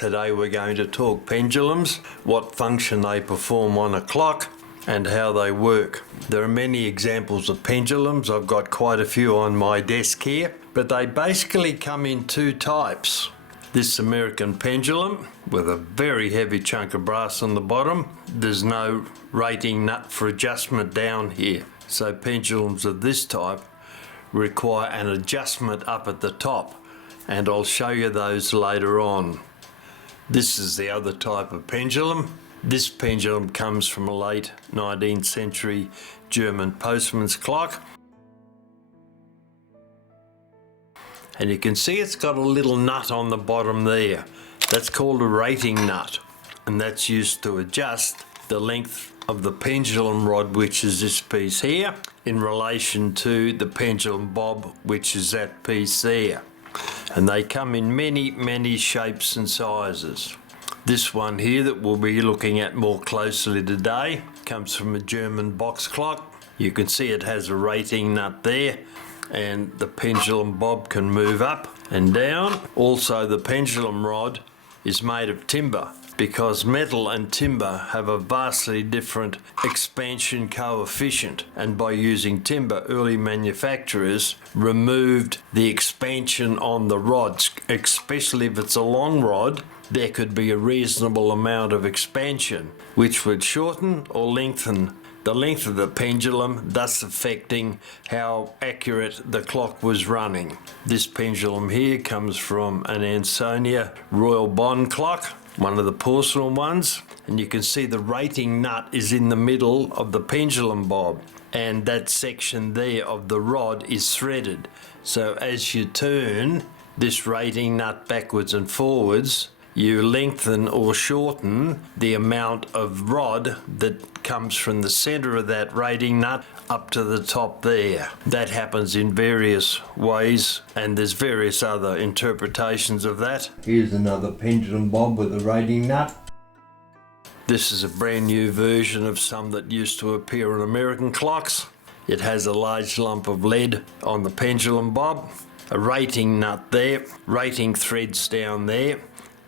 Today we're going to talk pendulums, what function they perform on a clock, and how they work. There are many examples of pendulums. I've got quite a few on my desk here, but they basically come in two types. This American pendulum with a very heavy chunk of brass on the bottom. There's no rating nut for adjustment down here. So pendulums of this type require an adjustment up at the top, and I'll show you those later on. This is the other type of pendulum. This pendulum comes from a late 19th century German postman's clock. And you can see it's got a little nut on the bottom there. That's called a rating nut, and that's used to adjust the length of the pendulum rod, which is this piece here, in relation to the pendulum bob, which is that piece there. And they come in many shapes and sizes. This one here that we'll be looking at more closely today comes from a German box clock. You can see it has a rating nut there, and the pendulum bob can move up and down. Also, the pendulum rod is made of timber, because metal and timber have a vastly different expansion coefficient, and by using timber, early manufacturers removed the expansion on the rods. Especially if it's a long rod, there could be a reasonable amount of expansion, which would shorten or lengthen the length of the pendulum, thus affecting how accurate the clock was running. This pendulum here comes from an Ansonia Royal Bond clock, one of the porcelain ones, and you can see the rating nut is in the middle of the pendulum bob, and that section there of the rod is threaded. So as you turn this rating nut backwards and forwards, you lengthen or shorten the amount of rod that comes from the center of that rating nut up to the top there. That happens in various ways, and there's various other interpretations of that. Here's another pendulum bob with a rating nut. This is a brand new version of some that used to appear on American clocks. It has a large lump of lead on the pendulum bob, a rating nut there, rating threads down there,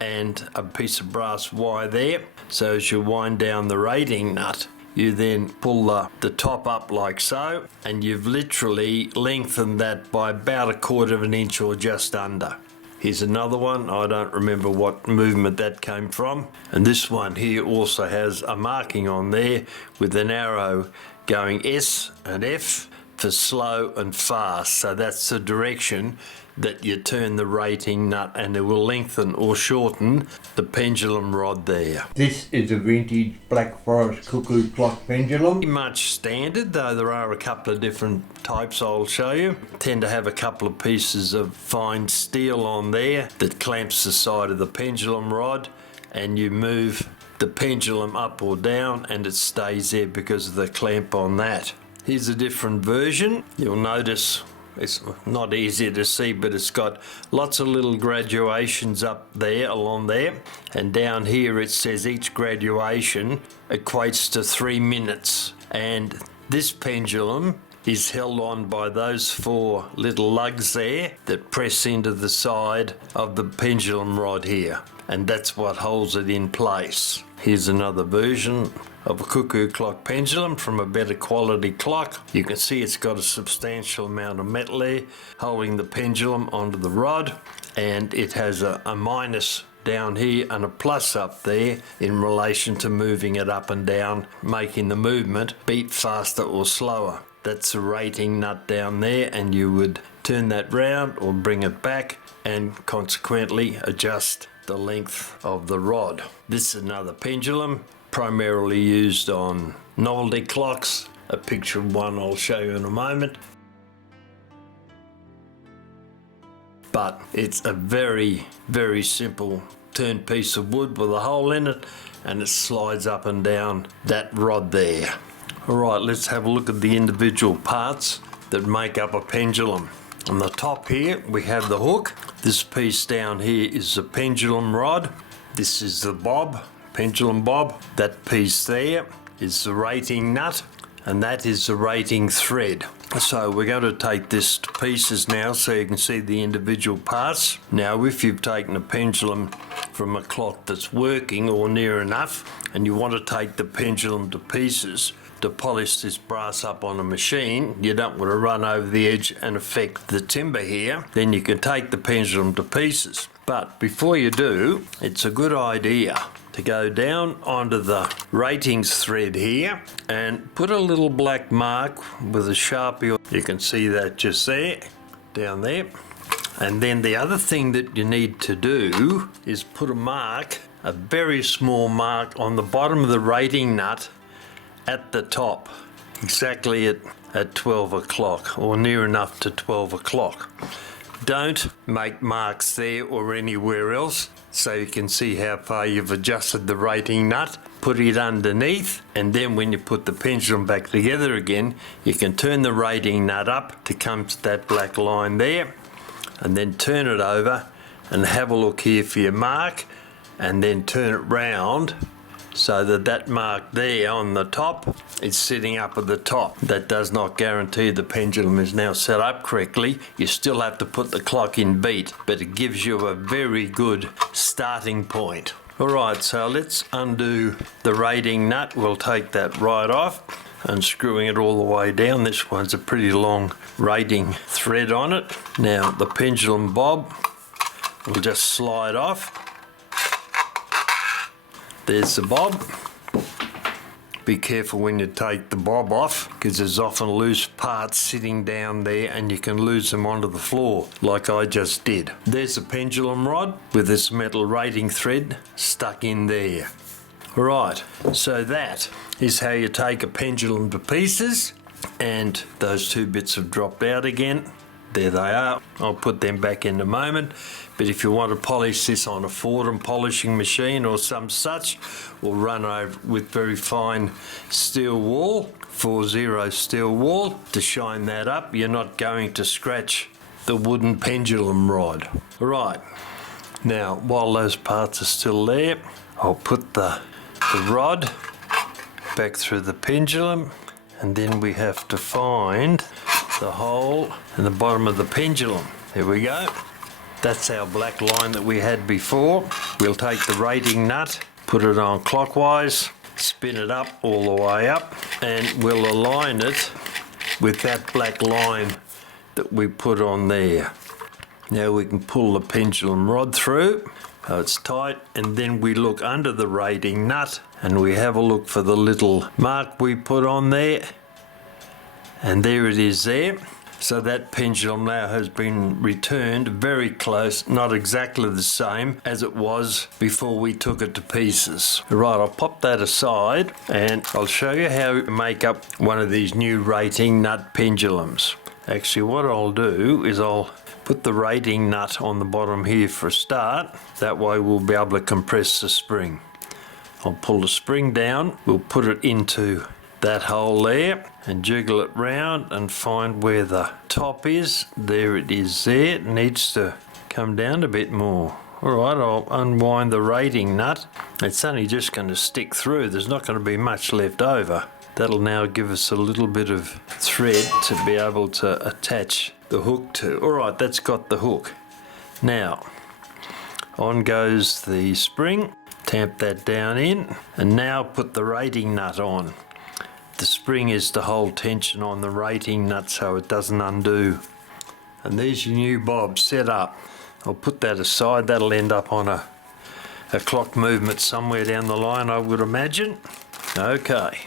and a piece of brass wire there. So as you wind down the rating nut, you then pull the top up like so, and you've literally lengthened that by about 1/4 of an inch or just under. Here's another one. I don't remember what movement that came from. And this one here also has a marking on there with an arrow going S and F for slow and fast. So that's the direction that you turn the rating nut, and it will lengthen or shorten the pendulum rod there. This is a vintage Black Forest cuckoo clock pendulum. Pretty much standard, though there are a couple of different types I'll show you. Tend to have a couple of pieces of fine steel on there that clamps the side of the pendulum rod, and you move the pendulum up or down and it stays there because of the clamp on that. Here's a different version. You'll notice it's not easy to see, but it's got lots of little graduations up there, along there. And down here it says each graduation equates to 3 minutes. And this pendulum is held on by those 4 little lugs there that press into the side of the pendulum rod here. And that's what holds it in place. Here's another version of a cuckoo clock pendulum from a better quality clock. You can see it's got a substantial amount of metal there holding the pendulum onto the rod, and it has a minus down here and a plus up there in relation to moving it up and down, making the movement beat faster or slower. That's a rating nut down there, and you would turn that round or bring it back and consequently adjust the length of the rod. This is another pendulum primarily used on novelty clocks. A picture of one I'll show you in a moment. But it's a very simple turned piece of wood with a hole in it, and it slides up and down that rod there. Alright, let's have a look at the individual parts that make up a pendulum. On the top here we have the hook. This piece down here is the pendulum rod. This is the bob, pendulum bob. That piece there is the rating nut, and that is the rating thread. So we're going to take this to pieces now so you can see the individual parts. Now if you've taken a pendulum from a clock that's working or near enough, and you want to take the pendulum to pieces to polish this brass up on a machine, you don't want to run over the edge and affect the timber here, then you can take the pendulum to pieces. But before you do, it's a good idea to go down onto the ratings thread here and put a little black mark with a Sharpie. You can see that just there, down there. And then the other thing that you need to do is put a mark, a very small mark on the bottom of the rating nut at the top, exactly at 12 o'clock or near enough to 12 o'clock. Don't make marks there or anywhere else, so you can see how far you've adjusted the rating nut. Put it underneath, and then when you put the pendulum back together again, you can turn the rating nut up to come to that black line there, and then turn it over and have a look here for your mark, and then turn it round so that that mark there on the top is sitting up at the top. That does not guarantee the pendulum is now set up correctly. You still have to put the clock in beat, but it gives you a very good starting point. Alright, so let's undo the rating nut. We'll take that right off, unscrewing it all the way down. This one's a pretty long rating thread on it. Now the pendulum bob will just slide off. There's the bob. Be careful when you take the bob off, because there's often loose parts sitting down there and you can lose them onto the floor like I just did. There's a pendulum rod with this metal rating thread stuck in there. Right, so that is how you take a pendulum to pieces, and those two bits have dropped out again. There they are. I'll put them back in a moment. But if you want to polish this on a Fordham polishing machine or some such, or run over with very fine steel wool, 4-0 steel wool, to shine that up, you're not going to scratch the wooden pendulum rod. Right, now while those parts are still there, I'll put the rod back through the pendulum, and then we have to find the hole in the bottom of the pendulum. There we go. That's our black line that we had before. We'll take the rating nut, put it on clockwise, spin it up all the way up, and we'll align it with that black line that we put on there. Now we can pull the pendulum rod through, so it's tight, and then we look under the rating nut and we have a look for the little mark we put on there, and there it is there. So that pendulum now has been returned very close, not exactly the same as it was before we took it to pieces. Right, I'll pop that aside and I'll show you how to make up one of these new rating nut pendulums. Actually, what I'll do is I'll put the rating nut on the bottom here for a start. That way we'll be able to compress the spring. I'll pull the spring down, we'll put it into that hole there and jiggle it round and find where the top is. There it is there. It needs to come down a bit more. Alright, I'll unwind the rating nut. It's only just going to stick through. There's not going to be much left over. That'll now give us a little bit of thread to be able to attach the hook to. Alright, that's got the hook. Now, on goes the spring. Tamp that down in, and now put the rating nut on. The spring is to hold tension on the rating nut so it doesn't undo. And there's your new bob set up. I'll put that aside. That'll end up on a clock movement somewhere down the line, I would imagine. Okay.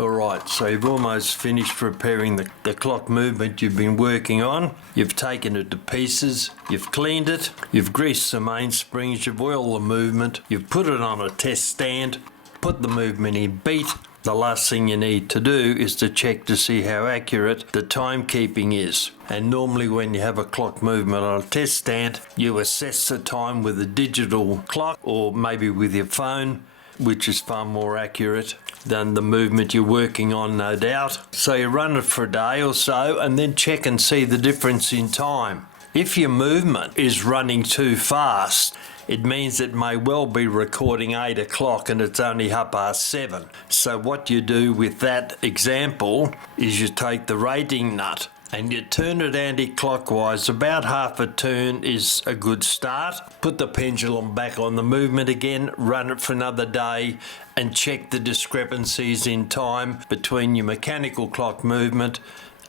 Alright, so you've almost finished repairing the clock movement you've been working on. You've taken it to pieces, you've cleaned it, you've greased the mainsprings, you've oiled the movement, you've put it on a test stand, put the movement in beat. The last thing you need to do is to check to see how accurate the timekeeping is. And normally when you have a clock movement on a test stand, you assess the time with a digital clock or maybe with your phone, which is far more accurate than the movement you're working on, no doubt. So you run it for a day or so and then check and see the difference in time. If your movement is running too fast, it means it may well be recording 8 o'clock and it's only 7:30. So what you do with that example is you take the rating nut and you turn it anti-clockwise. About half a turn is a good start. Put the pendulum back on the movement again, run it for another day, and check the discrepancies in time between your mechanical clock movement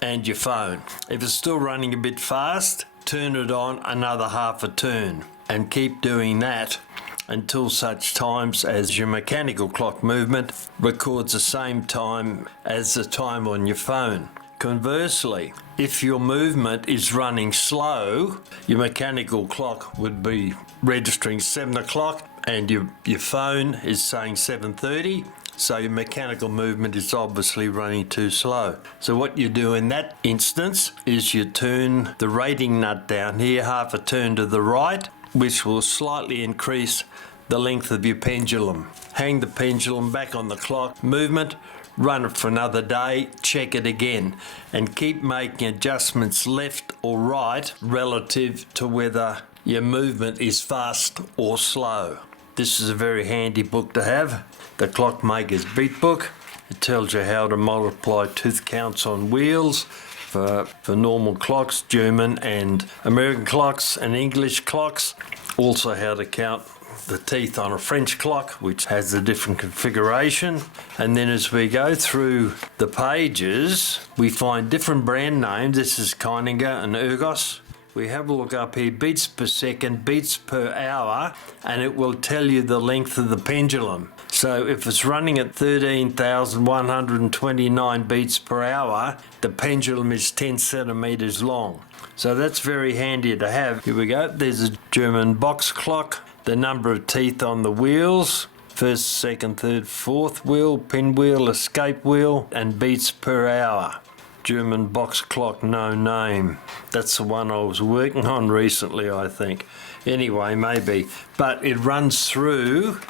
and your phone. If it's still running a bit fast, turn it on another half a turn, and keep doing that until such times as your mechanical clock movement records the same time as the time on your phone. Conversely, if your movement is running slow, your mechanical clock would be registering 7 o'clock and your phone is saying 7:30, so your mechanical movement is obviously running too slow. So what you do in that instance is you turn the rating nut down here half a turn to the right, which will slightly increase the length of your pendulum. Hang the pendulum back on the clock movement, run it for another day, check it again, and keep making adjustments left or right relative to whether your movement is fast or slow. This is a very handy book to have, the Clockmaker's Beat Book. It tells you how to multiply tooth counts on wheels for normal clocks, German and American clocks and English clocks. Also how to count the teeth on a French clock, which has a different configuration. And then as we go through the pages, we find different brand names. This is Keininger and Ergos. We have a look up here, beats per second, beats per hour, and it will tell you the length of the pendulum. So if it's running at 13,129 beats per hour, the pendulum is 10 centimeters long. So that's very handy to have. Here we go. There's a German box clock, the number of teeth on the wheels, first, second, third, fourth wheel, pinwheel, escape wheel, and beats per hour. German box clock, no name. That's the one I was working on recently, I think. Anyway, maybe. But it runs through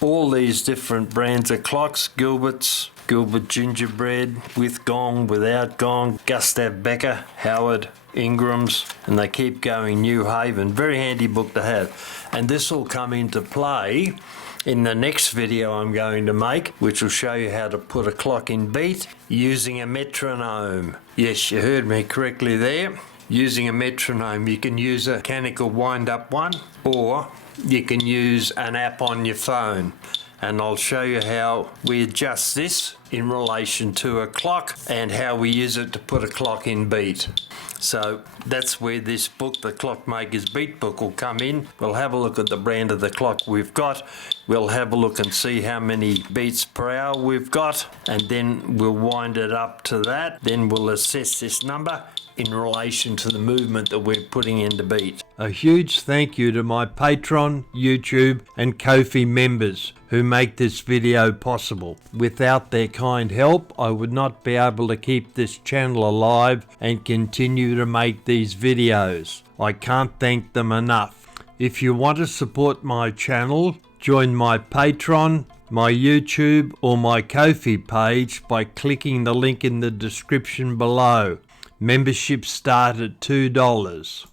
all these different brands of clocks, Gilbert Gingerbread, with gong, without gong, Gustav Becker, Howard, Ingram's, and they keep going. New Haven, very handy book to have. And this will come into play in the next video I'm going to make, which will show you how to put a clock in beat using a metronome. Yes, you heard me correctly there. Using a metronome, you can use a mechanical wind-up one, or you can use an app on your phone. And I'll show you how we adjust this in relation to a clock and how we use it to put a clock in beat. So that's where this book, the Clockmaker's Beat Book, will come in. We'll have a look at the brand of the clock we've got. We'll have a look and see how many beats per hour we've got, and then we'll wind it up to that. Then we'll assess this number in relation to the movement that we're putting into beat. A huge thank you to my Patreon, YouTube and Ko-fi members who make this video possible. Without their kind help, I would not be able to keep this channel alive and continue to make these videos. I can't thank them enough. If you want to support my channel, join my Patreon, my YouTube or my Ko-fi page by clicking the link in the description below. Memberships start at $2.